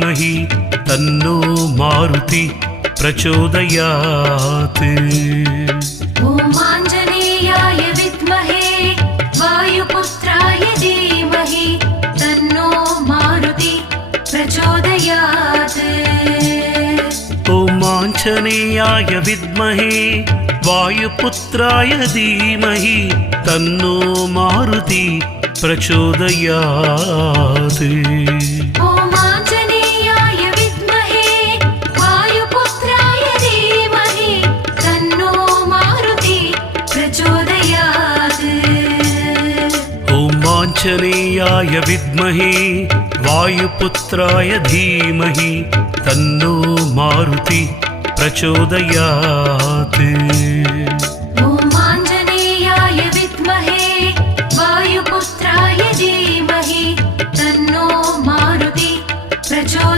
धीमहि तन्नो मारुति प्रचोदयात्। ॐ आञ्जनेयाय विद्महे वायुपुत्राय धीमहि तन्नो मारुति प्रचोदयात्। ॐ आञ्जनेयाय विद्महे वायुपुत्राय धीमहि तन्नो मारुति प्रचोदयात्। ॐ आञ्जनेयाय विद्महे वायुपुत्राय धीमहि तन्नो मारुति प्रचोदयात्। ॐ आञ्जनेयाय विद्महे वायुपुत्राय धीमहि तन्नो मारुति प्रचोदयात्।